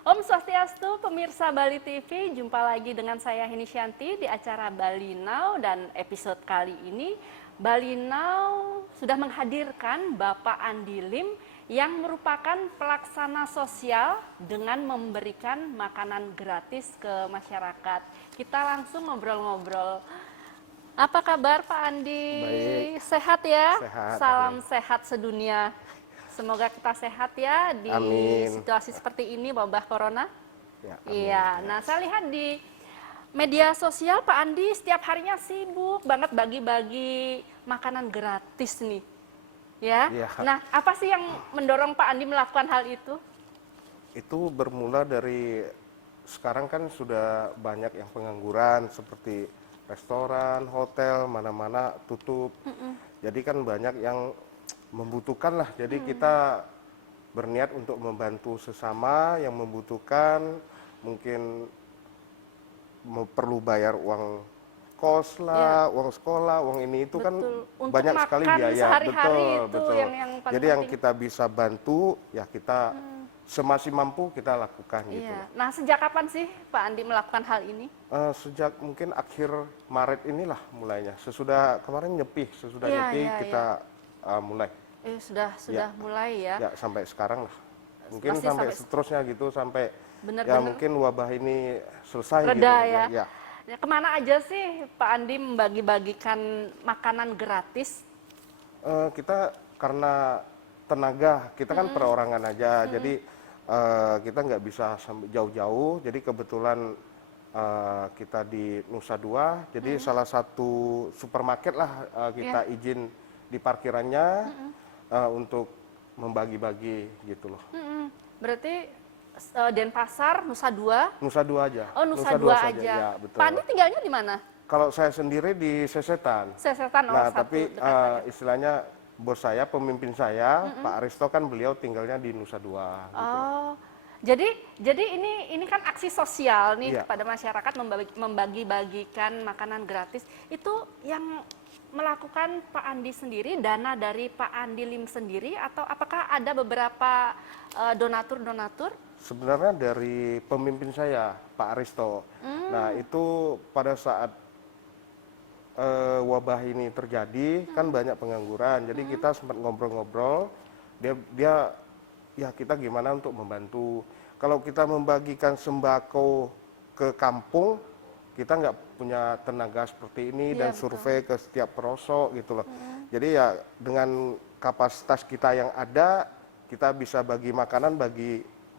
Om Swastiastu, pemirsa Bali TV, jumpa lagi dengan saya Heni Shanti di acara Bali Now, dan episode kali ini Bali Now sudah menghadirkan Bapak Andi Lim yang merupakan pelaksana sosial dengan memberikan makanan gratis ke masyarakat. Kita langsung ngobrol-ngobrol. Apa kabar Pak Andi? Baik. Sehat ya? Sehat. Salam sehat sedunia. Semoga kita sehat ya di Amin. situasi seperti ini, wabah corona. Ya, amin. Iya, nah saya lihat di media sosial Pak Andi setiap harinya sibuk banget bagi-bagi makanan gratis nih. Ya. Iya. Nah, apa sih yang mendorong Pak Andi melakukan hal itu? Itu bermula dari sekarang kan sudah banyak yang pengangguran seperti restoran, hotel, mana-mana tutup. Jadi kan banyak yang membutuhkan lah. Jadi kita berniat untuk membantu sesama yang membutuhkan, mungkin perlu bayar uang kos lah, uang sekolah, uang ini itu kan Untuk banyak sekali makan biaya. sehari-hari Betul, itu betul. yang paling Jadi yang penting. kita bisa bantu ya kita semasih mampu kita lakukan gitu. Iya. Nah, sejak kapan sih Pak Andi melakukan hal ini? Sejak mungkin akhir Maret inilah mulainya. Sesudah kemarin sesudah Iya, nyepi iya, kita mulai. Sudah mulai ya. Ya sampai sekarang lah. Mungkin Pasti sampai sampai seterusnya gitu sampai ya benar-benar mungkin wabah ini selesai reda gitu. ya. Ya. Ya, kemana aja sih Pak Andi membagi-bagikan makanan gratis? Kita karena tenaga kita kan perorangan aja, jadi kita nggak bisa sampai jauh-jauh. Jadi kebetulan kita di Nusa Dua, jadi salah satu supermarket lah kita izin di parkirannya untuk membagi-bagi gitu loh. Berarti Denpasar, Nusa Dua. Nusa Dua aja. Oh, Nusa Dua saja. aja. Ya, betul. Pak Andi tinggalnya di mana? Kalau saya sendiri di Sesetan. Sesetan, Nah, satu tapi dekat aja. istilahnya bos saya, pemimpin saya, Pak Aristo kan beliau tinggalnya di Nusa Dua. Gitu. Oh, jadi ini kan aksi sosial nih Iya. kepada masyarakat, membagi-bagikan makanan gratis. Itu yang melakukan Pak Andi sendiri, dana dari Pak Andi Lim sendiri, atau apakah ada beberapa donatur-donatur? Sebenarnya dari pemimpin saya, Pak Aristo. Nah, itu pada saat wabah ini terjadi, kan banyak pengangguran. Jadi kita sempat ngobrol-ngobrol, dia ya kita gimana untuk membantu. Kalau kita membagikan sembako ke kampung, kita nggak punya tenaga seperti ini dan survei ke setiap pelosok gitu loh. Jadi ya dengan kapasitas kita yang ada, kita bisa bagi makanan,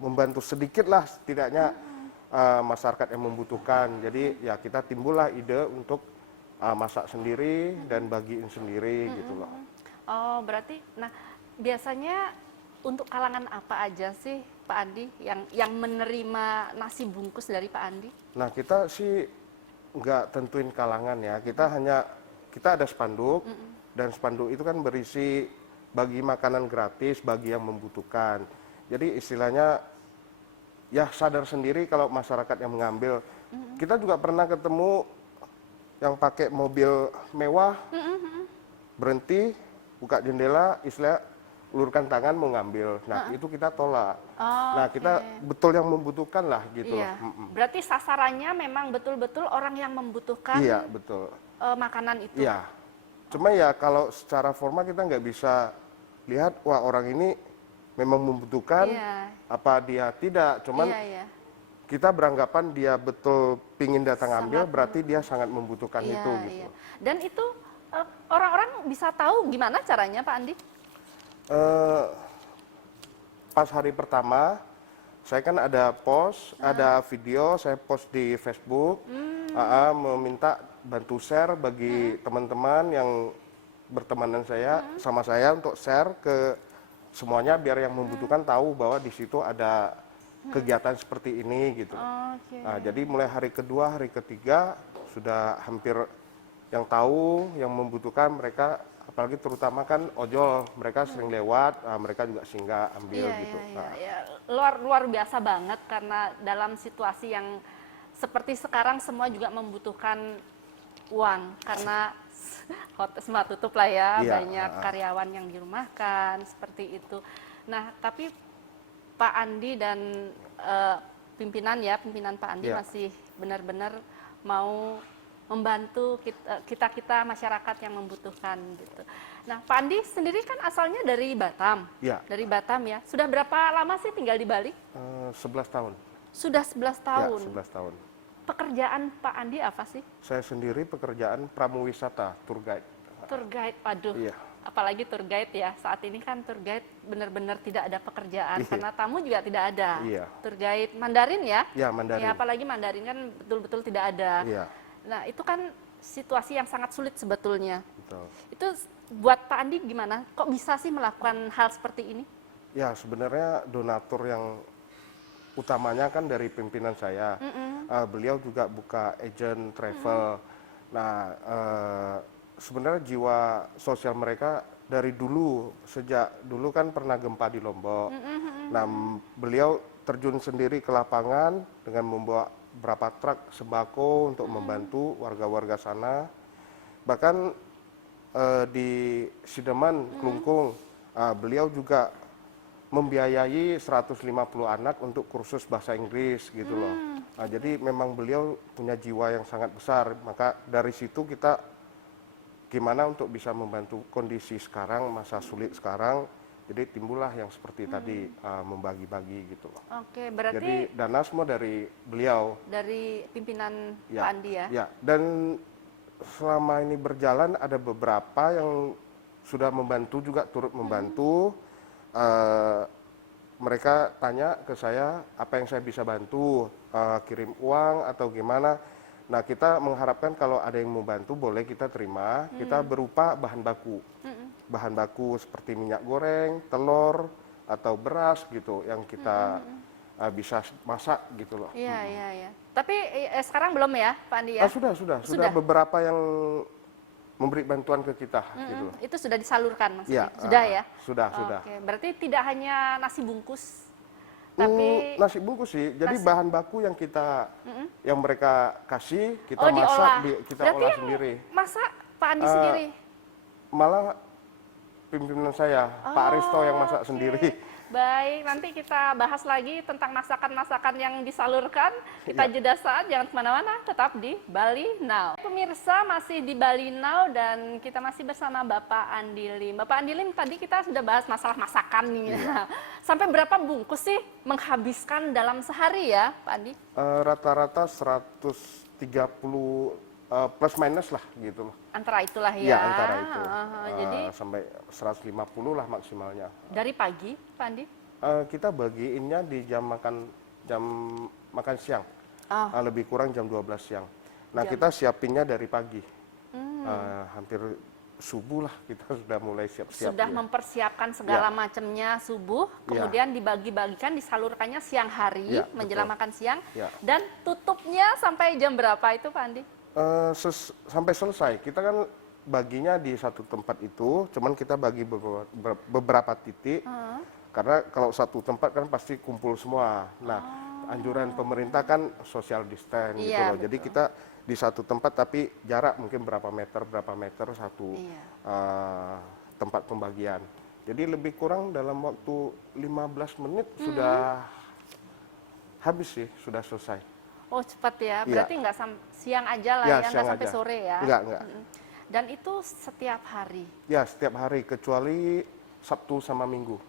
membantu sedikit lah setidaknya masyarakat yang membutuhkan. Jadi ya kita timbullah ide untuk masak sendiri dan bagiin sendiri gitu loh. Oh, berarti, nah biasanya untuk kalangan apa aja sih Pak Andi yang menerima nasi bungkus dari Pak Andi? Nah, kita sih nggak tentuin kalangan ya. Kita ada spanduk dan spanduk itu kan berisi bagi makanan gratis bagi yang membutuhkan. Jadi istilahnya ya sadar sendiri kalau masyarakat yang mengambil. Kita juga pernah ketemu yang pakai mobil mewah, berhenti, buka jendela, istilah ulurkan tangan mau ngambil. Nah, itu kita tolak. Nah, kita betul yang membutuhkan lah gitu. Iya. Berarti sasarannya memang betul-betul orang yang membutuhkan Iya, betul. makanan itu. Iya. Cuma ya kalau secara formal kita nggak bisa lihat, wah orang ini memang membutuhkan, apa dia tidak. Cuman Iya. kita beranggapan dia betul pingin datang ambil, berarti dia sangat membutuhkan Iya, itu gitu. iya. Dan itu orang-orang bisa tahu gimana caranya Pak Andi? Pas hari pertama, saya kan ada post, ada video, saya post di Facebook, meminta bantu share bagi teman-teman yang bertemanan saya, sama saya untuk share ke semuanya biar yang membutuhkan tahu bahwa di situ ada kegiatan seperti ini gitu. Nah, jadi mulai hari kedua, hari ketiga sudah hampir yang tahu, yang membutuhkan mereka, apalagi terutama kan ojol, mereka sering lewat, mereka juga singgah ambil gitu. Iya. Luar biasa banget karena dalam situasi yang seperti sekarang semua juga membutuhkan uang karena hotel semua tutup lah ya, banyak karyawan yang dirumahkan seperti itu. Nah, tapi Pak Andi dan pimpinan Pak Andi Ya. masih benar-benar mau membantu kita masyarakat yang membutuhkan gitu. Nah, Pak Andi sendiri kan asalnya dari Batam. Ya. Dari Batam ya. Sudah berapa lama sih tinggal di Bali? 11 tahun. Sudah 11 tahun. Ya, 11 tahun. Pekerjaan Pak Andi apa sih? Saya sendiri pekerjaan pramuwisata, tour guide. Tour guide. Waduh. Iya. Apalagi tour guide ya. Saat ini kan tour guide benar-benar tidak ada pekerjaan Iya. karena tamu juga tidak ada. Iya. Tour guide Mandarin ya? Ya, Mandarin. Ya, apalagi Mandarin kan betul-betul tidak ada. Iya, Nah, itu kan situasi yang sangat sulit sebetulnya. betul. Itu buat Pak Andi gimana? Kok bisa sih melakukan hal seperti ini? Ya, sebenarnya donatur yang utamanya kan dari pimpinan saya. Beliau juga buka agent travel. Nah, sebenarnya jiwa sosial mereka dari dulu, sejak dulu kan pernah gempa di Lombok. Nah, beliau terjun sendiri ke lapangan dengan membawa berapa truk sembako untuk membantu warga-warga sana. Bahkan di Sideman, Klungkung, beliau juga membiayai 150 anak untuk kursus bahasa Inggris gitu loh. Nah, jadi memang beliau punya jiwa yang sangat besar. Maka dari situ kita gimana untuk bisa membantu kondisi sekarang, masa sulit sekarang. Jadi timbullah yang seperti tadi membagi-bagi gitu loh. Oke, berarti Jadi dana semua dari beliau. dari pimpinan Ya, Pak Andi ya? Ya, dan selama ini berjalan ada beberapa yang sudah membantu juga turut membantu. Mereka tanya ke saya apa yang saya bisa bantu, kirim uang atau gimana. Nah, kita mengharapkan kalau ada yang mau bantu boleh kita terima, kita berupa bahan baku. Bahan baku seperti minyak goreng, telur, atau beras gitu yang kita bisa masak gitu loh. Iya, iya, iya. Tapi sekarang belum ya, Pak Andi ya? Sudah beberapa yang memberi bantuan ke kita gitu loh. Itu sudah disalurkan maksudnya? Ya, Sudah ya? Sudah. Oke, berarti tidak hanya nasi bungkus, tapi Nasi bungkus sih. Jadi bahan baku yang kita yang mereka kasih, kita diolah. masak, kita Berarti olah yang sendiri. masak Pak Andi sendiri? Malah pimpinan saya, Pak Aristo yang masak Oke. sendiri. Baik, nanti kita bahas lagi tentang masakan-masakan yang disalurkan. Kita jeda saat, jangan kemana-mana, tetap di Bali Now. Pemirsa masih di Bali Now dan kita masih bersama Bapak Andi Lim. Bapak Andi Lim, tadi kita sudah bahas masalah masakan nih. Sampai berapa bungkus sih menghabiskan dalam sehari ya, Pak Andi? Rata-rata 130 plus minus lah gitu loh. Antara itulah ya. Ya, antara itu. Jadi Sampai 150 lah maksimalnya. dari pagi, Pak Andi? Kita bagiinnya di jam makan siang. Lebih kurang jam 12 siang. Nah, kita siapinnya dari pagi. Hampir subuh lah kita sudah mulai siap-siap. Sudah mempersiapkan segala macamnya subuh, kemudian dibagi-bagikan, disalurkannya siang hari menjelang makan siang, dan tutupnya sampai jam berapa itu, Pak Andi? Sampai selesai. Kita kan baginya di satu tempat itu, cuman kita bagi beberapa titik. Karena kalau satu tempat kan pasti kumpul semua. Nah, anjuran pemerintah kan social distance gitu loh. Jadi kita di satu tempat tapi jarak mungkin berapa meter satu tempat pembagian. Jadi lebih kurang dalam waktu 15 menit sudah habis sih, sudah selesai. Oh, cepat ya. Berarti nggak siang aja lah ya, nggak sampai aja. sore ya? Enggak. Dan itu setiap hari? Ya, setiap hari kecuali Sabtu sama Minggu.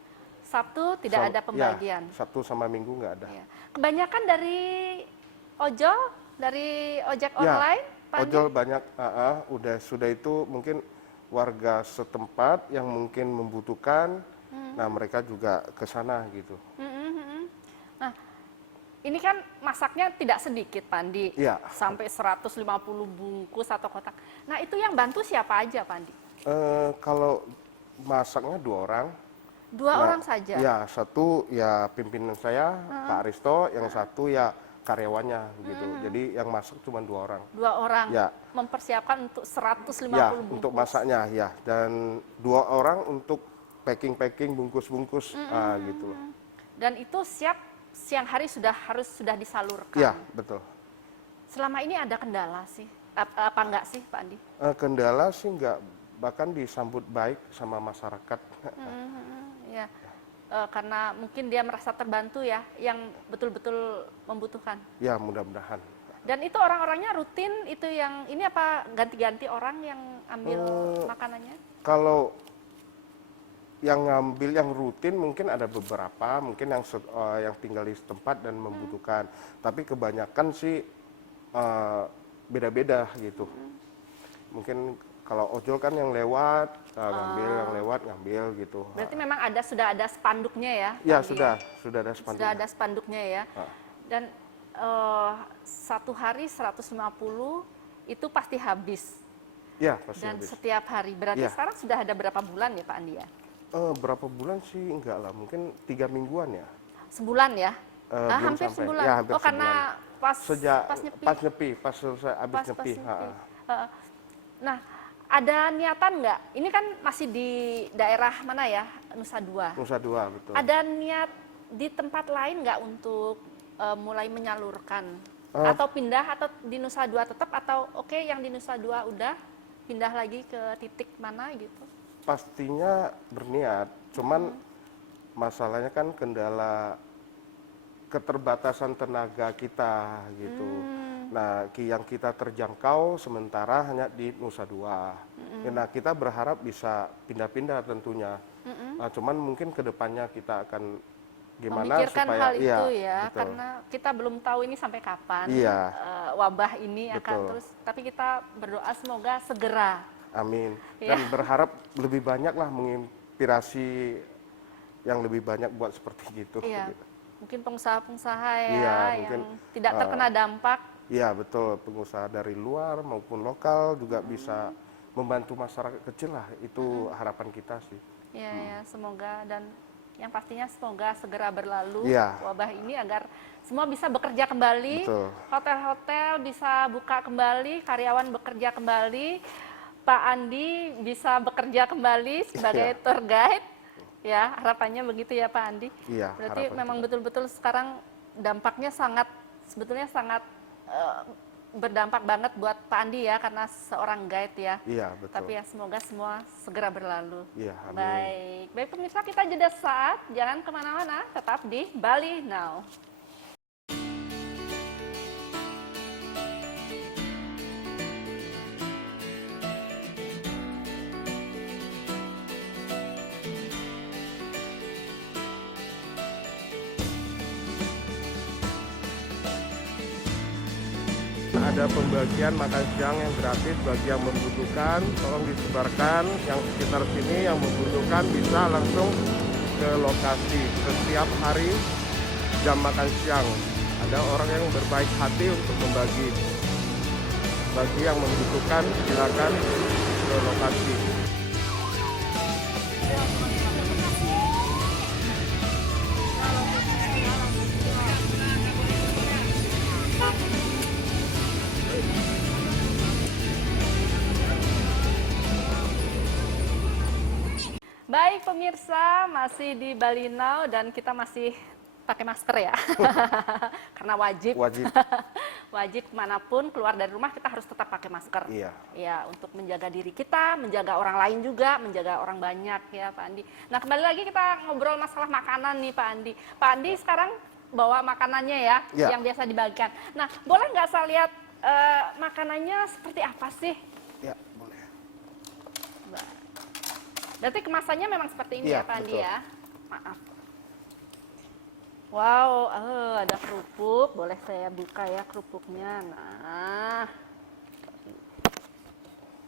Sabtu tidak ada pembagian? Ya, Sabtu sama Minggu nggak ada. Ya. Kebanyakan dari ojol, dari ojek online, Pak Andi? Ojol banyak, sudah itu mungkin warga setempat yang mungkin membutuhkan, nah mereka juga ke sana gitu. Nah, ini kan masaknya tidak sedikit, Pak Andi. Iya. Sampai 150 bungkus atau kotak. Nah, itu yang bantu siapa aja, Pak Andi? Kalau masaknya 2 orang. 2 orang saja? Ya, satu ya pimpinan saya, Pak Aristo, yang satu ya karyawannya gitu. Jadi yang masak cuma 2 orang. 2 orang Ya. mempersiapkan untuk 150 Ya, bungkus? untuk masaknya ya. Dan 2 orang untuk packing bungkus-bungkus gitu loh. Dan itu siap siang hari harus sudah disalurkan? Ya, betul. Selama ini ada kendala sih? Apa enggak sih, Pak Andi? Kendala sih enggak, bahkan disambut baik sama masyarakat. Ya. karena mungkin dia merasa terbantu ya, yang betul-betul membutuhkan. Ya, mudah-mudahan. Dan itu orang-orangnya rutin itu yang ini apa ganti-ganti orang yang ambil makanannya? Kalau yang ngambil yang rutin mungkin ada beberapa, mungkin yang tinggal di setempat dan membutuhkan. Tapi kebanyakan sih beda-beda gitu. Mungkin kalau ojol kan yang lewat ngambil, yang lewat ngambil gitu. Berarti memang sudah ada spanduknya ya? Ya, Pak Andi, sudah ada spanduk. sudah ada spanduknya ya. Dan satu hari 150 itu pasti habis. Ya, pasti Dan habis. setiap hari. Berarti Ya. sekarang sudah ada berapa bulan ya Pak Andi ya? Berapa bulan sih enggak lah, mungkin 3 mingguan ya. Sebulan ya? Belum Hampir sampai. sebulan. Ya, hampir Karena pas nyepi, pas selesai habis pas nyepi. nyepi. Nah, ada niatan nggak? Ini kan masih di daerah mana ya? Nusa Dua. Nusa Dua, betul. Ada niat di tempat lain nggak untuk mulai menyalurkan? Atau pindah atau di Nusa Dua tetap atau oke yang di Nusa Dua udah pindah lagi ke titik mana gitu? Pastinya berniat, cuman masalahnya kan kendala keterbatasan tenaga kita gitu. Nah, yang kita terjangkau sementara hanya di Nusa Dua. Nah, kita berharap bisa pindah-pindah tentunya. Nah, cuman mungkin kedepannya kita akan gimana Memikirkan supaya hal itu ya, betul. karena kita belum tahu ini sampai kapan wabah ini akan Betul. terus. Tapi kita berdoa semoga segera. Amin. Ya. Dan berharap lebih banyak lah menginspirasi yang lebih banyak buat seperti gitu. Iya. Gitu. Mungkin pengusaha-pengusaha ya Iya, yang mungkin, tidak terkena dampak. Iya, betul. Pengusaha dari luar maupun lokal juga bisa membantu masyarakat kecil lah. Itu harapan kita sih. Iya, ya, semoga dan yang pastinya semoga segera berlalu Iya. wabah ini agar semua bisa bekerja kembali, Betul. hotel-hotel bisa buka kembali, karyawan bekerja kembali, Pak Andi bisa bekerja kembali sebagai Iya. tour guide. Ya, harapannya begitu ya Pak Andi. Iya, Berarti harapan memang kita. betul-betul sekarang dampaknya sebetulnya sangat berdampak banget buat Pak Andi ya karena seorang guide ya. Iya, betul. Tapi ya semoga semua segera berlalu. Iya, amin. Baik pemirsa kita jeda saat, jangan kemana-mana, tetap di Bali Now. Ada pembagian makan siang yang gratis bagi yang membutuhkan, tolong disebarkan yang sekitar sini yang membutuhkan bisa langsung ke lokasi. Setiap hari jam makan siang ada orang yang berbaik hati untuk membagi. Bagi yang membutuhkan silakan ke lokasi. Baik pemirsa, masih di Bali Now dan kita masih pakai masker ya, karena wajib. Wajib kemanapun keluar dari rumah kita harus tetap pakai masker. Iya. Ya, untuk menjaga diri kita, menjaga orang lain juga, menjaga orang banyak ya Pak Andi. Nah kembali lagi kita ngobrol masalah makanan nih Pak Andi. Pak Andi sekarang bawa makanannya ya, Iya. yang biasa dibagikan. Nah boleh nggak saya lihat makanannya seperti apa sih? Ya, boleh. Berarti kemasannya memang seperti ini Iya, ya Pak Andi betul. ya? Maaf. Wow, ada kerupuk. Boleh saya buka ya kerupuknya.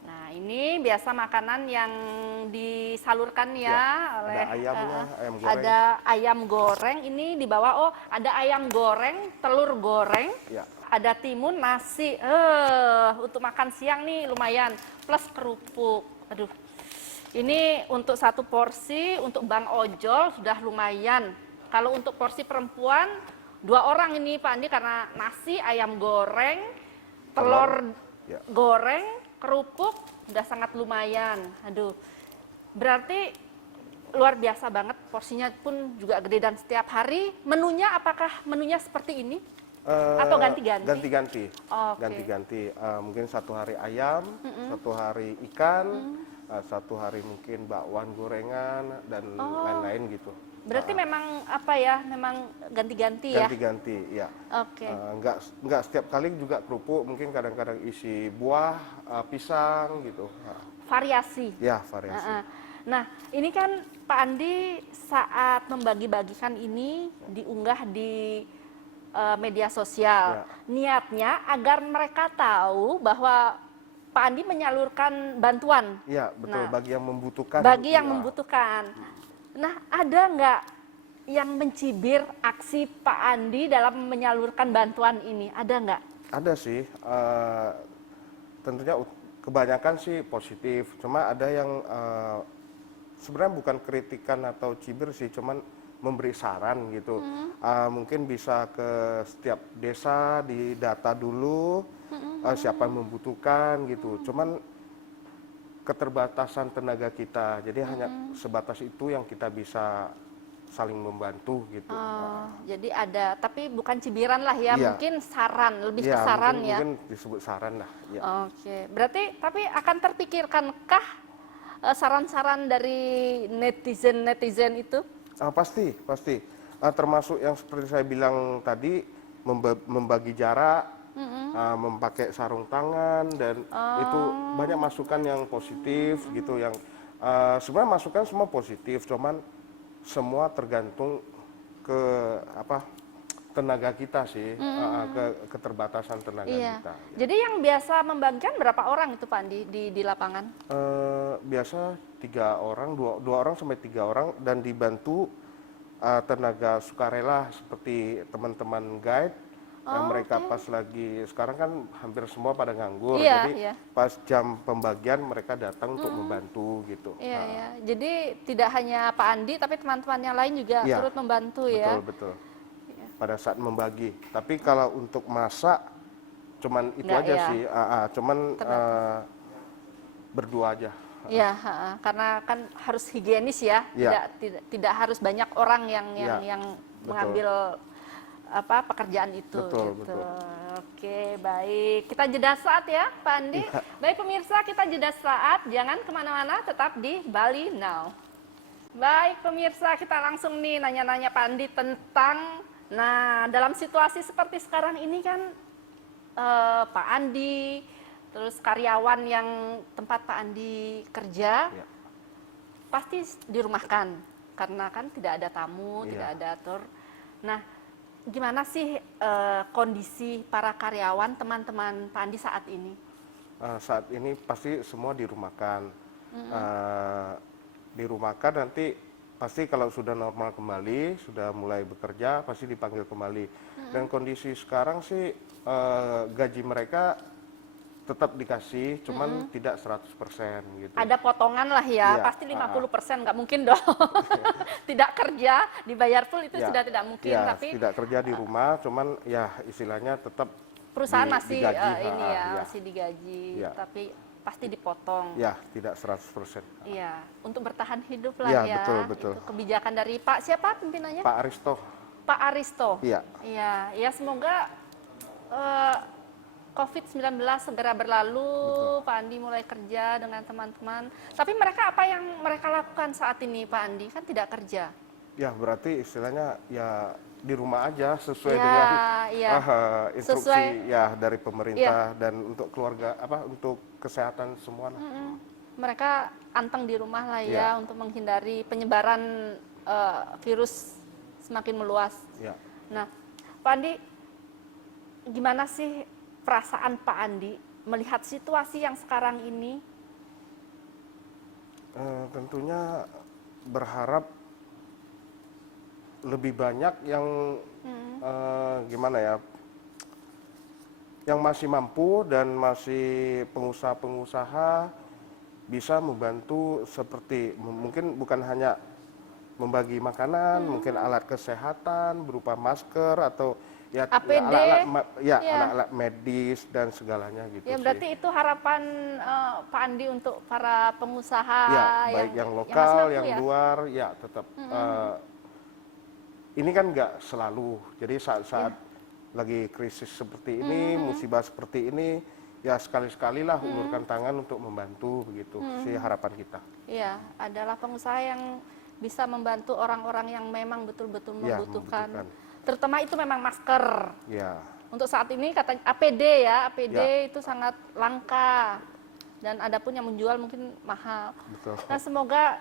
Nah ini biasa makanan yang disalurkan ya, Ya, oleh ada ayamnya, ayam goreng. ada ayam goreng. Ini dibawa ada ayam goreng, telur goreng, Ya. ada timun, nasi. Untuk makan siang nih lumayan. Plus kerupuk. Aduh. Ini untuk satu porsi, untuk Bang Ojol sudah lumayan. Kalau untuk porsi perempuan, 2 orang ini Pak Andi karena nasi, ayam goreng, telur Ya. goreng, kerupuk, udah sangat lumayan. Aduh, berarti luar biasa banget, porsinya pun juga gede dan setiap hari. Menunya apakah menunya seperti ini? Atau ganti-ganti? Ganti-ganti. Oke. Ganti-ganti. Mungkin satu hari ayam, satu hari ikan, satu hari mungkin bakwan gorengan dan lain-lain gitu. Berarti memang apa ya? Memang ganti-ganti ya? Ganti-ganti, ya. Oke. Nggak setiap kali juga kerupuk, mungkin kadang-kadang isi buah, pisang gitu. Variasi. Ya, variasi. Nah, ini kan Pak Andi saat membagi-bagikan ini diunggah di media sosial. Ya. Niatnya agar mereka tahu bahwa Pak Andi menyalurkan bantuan. Iya, betul. Nah, Bagi yang membutuhkan. bagi yang ya. membutuhkan. Nah, ada nggak yang mencibir aksi Pak Andi dalam menyalurkan bantuan ini? Ada nggak? Ada sih. Tentunya kebanyakan sih positif. Cuma ada yang sebenarnya bukan kritikan atau cibir sih, cuman memberi saran gitu. Mungkin bisa ke setiap desa didata dulu siapa yang membutuhkan gitu. Cuman keterbatasan tenaga kita, jadi hanya sebatas itu yang kita bisa saling membantu gitu. Jadi ada, tapi bukan cibiran lah ya, Iya. mungkin saran, lebih ke Iya, saran ya. mungkin disebut saran lah. Ya. Oke, berarti tapi akan terpikirkankah saran-saran dari netizen-netizen itu? Pasti, pasti. Termasuk yang seperti saya bilang tadi, membagi jarak, memakai sarung tangan, dan itu banyak masukan yang positif gitu. Yang sebenarnya masukan semua positif, cuman semua tergantung ke tenaga kita sih, ke keterbatasan tenaga kita. Ya. Jadi yang biasa membagikan berapa orang itu Pak Andi di lapangan? Biasa 3 orang, 2 orang sampai 3 orang, dan dibantu tenaga sukarela seperti teman-teman guide. Yang mereka pas lagi, sekarang kan hampir semua pada nganggur, Iya, jadi iya. pas jam pembagian mereka datang untuk membantu gitu. Iya, ya. Jadi tidak hanya Pak Andi, tapi teman-teman yang lain juga Iya, turut membantu betul, ya. betul. Pada saat membagi. Tapi kalau untuk masak, cuman itu Nggak, aja ya. sih. Cuman berdua aja. Iya, karena kan harus higienis ya. Iya. Tidak harus banyak orang yang Iya, betul. mengambil pekerjaan itu. Betul, gitu. betul. Oke, baik. Kita jeda saat ya, Pak Andi. Iya. Baik pemirsa, kita jeda saat. Jangan kemana-mana, tetap di Bali Now. Baik pemirsa, kita langsung nih nanya-nanya Pak Andi tentang, nah dalam situasi seperti sekarang ini kan Pak Andi, terus karyawan yang tempat Pak Andi kerja, Ya. pasti dirumahkan karena kan tidak ada tamu, Iya. tidak ada atur. Nah, gimana sih kondisi para karyawan teman-teman Pak Andi saat ini? Saat ini pasti semua dirumahkan. Dirumahkan, nanti pasti kalau sudah normal kembali, sudah mulai bekerja, pasti dipanggil kembali. Dan kondisi sekarang sih gaji mereka tetap dikasih, cuman tidak 100% gitu. Ada potongan lah ya, Iya, pasti 50%, nggak mungkin dong. Tidak kerja, dibayar full itu Ya, sudah tidak mungkin, ya, tapi tidak kerja di rumah, cuman ya istilahnya tetap perusahaan masih digaji. ini ya, Ya. masih digaji, Ya. tapi pasti dipotong. Ya, tidak 100%. Iya, untuk bertahan hidup lah Ya, ya. betul, betul. Itu kebijakan dari Pak siapa pimpinannya? Pak Aristo. Pak Aristo. Iya. Iya, ya semoga COVID-19 segera berlalu, Pak Andi mulai kerja dengan teman-teman. Tapi mereka apa yang mereka lakukan saat ini, Pak Andi? Kan tidak kerja. Ya, berarti istilahnya ya di rumah aja sesuai Ya, dengan iya. instruksi Sesuai- ya dari pemerintah dan untuk keluarga untuk kesehatan semua lah. Mereka anteng di rumah lah ya, Ya. untuk menghindari penyebaran virus semakin meluas. Ya. Nah, Pak Andi, gimana sih perasaan Pak Andi melihat situasi yang sekarang ini? Tentunya berharap lebih banyak yang gimana ya, yang masih mampu dan masih pengusaha-pengusaha bisa membantu, seperti mungkin bukan hanya membagi makanan, mungkin alat kesehatan berupa masker atau ya APD, ya. alat-alat medis dan segalanya gitu Ya sih. berarti itu harapan Pak Andi untuk para pengusaha Ya, baik yang masih lokal, mampu yang ya? luar, ya tetap. Ini kan nggak selalu, jadi saat-saat lagi krisis seperti ini, musibah seperti ini, ya sekali-sekali lah ulurkan tangan untuk membantu begitu sih harapan kita. Iya, adalah pengusaha yang bisa membantu orang-orang yang memang betul-betul Ya, membutuhkan. membutuhkan. Terutama itu memang masker. Ya, Untuk saat ini katanya APD ya, APD Ya. itu sangat langka. Dan ada pun yang menjual mungkin mahal. betul. Nah, semoga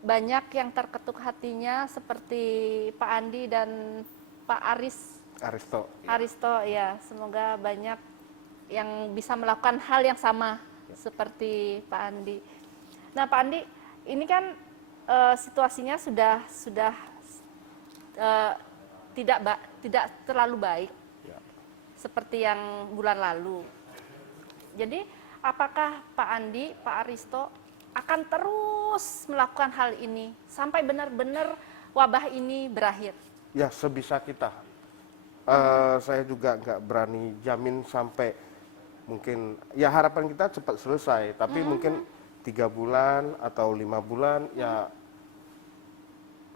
banyak yang terketuk hatinya seperti Pak Andi dan Pak Aristo. Aristo ya. Semoga banyak yang bisa melakukan hal yang sama seperti Pak Andi. Nah, Pak Andi, ini kan situasinya sudah tidak terlalu baik Ya. seperti yang bulan lalu. Jadi, apakah Pak Andi, Pak Aristo akan terus melakukan hal ini sampai benar-benar wabah ini berakhir? Ya, sebisa kita. Saya juga nggak berani jamin sampai mungkin, ya harapan kita cepat selesai, tapi mungkin 3 bulan atau 5 bulan, ya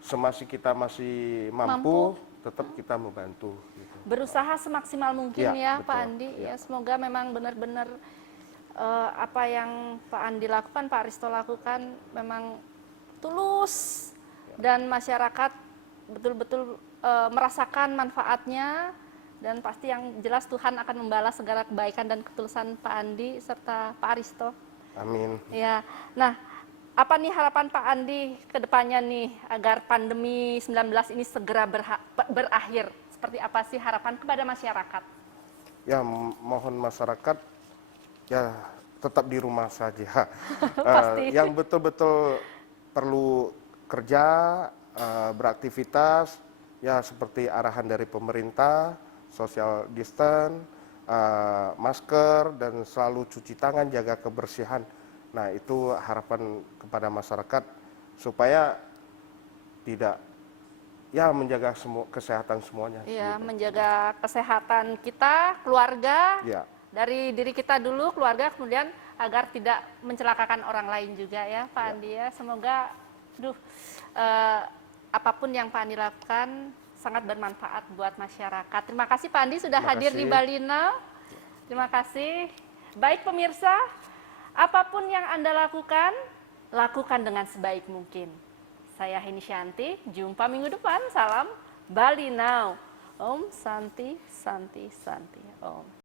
semasi kita masih mampu, tetap kita membantu. Gitu. Berusaha semaksimal mungkin ya, betul. Pak Andi. Ya, semoga memang benar-benar apa yang Pak Andi lakukan, Pak Aristo lakukan memang tulus dan masyarakat betul-betul merasakan manfaatnya, dan pasti yang jelas Tuhan akan membalas segala kebaikan dan ketulusan Pak Andi serta Pak Aristo. Amin. Ya, nah apa nih harapan Pak Andi ke depannya nih agar pandemi 19 ini segera berakhir? Seperti apa sih harapan kepada masyarakat? Ya, mohon masyarakat ya tetap di rumah saja. Pasti. Yang betul-betul perlu kerja, beraktivitas, ya seperti arahan dari pemerintah, social distance, masker, dan selalu cuci tangan, jaga kebersihan. Nah, itu harapan kepada masyarakat supaya tidak, ya menjaga kesehatan semuanya. Iya, menjaga kesehatan kita, keluarga, Ya, dari diri kita dulu, keluarga, kemudian agar tidak mencelakakan orang lain juga ya, Pak Andi ya. Semoga, apapun yang Pak Andi lakukan sangat bermanfaat buat masyarakat. Terima kasih Pak Andi sudah Terima hadir di kasih. Bali Now. Terima kasih. Baik pemirsa, apapun yang Anda lakukan, lakukan dengan sebaik mungkin. Saya Heni Shanti, jumpa minggu depan. Salam Bali Now. Om Santi Santi Santi Om.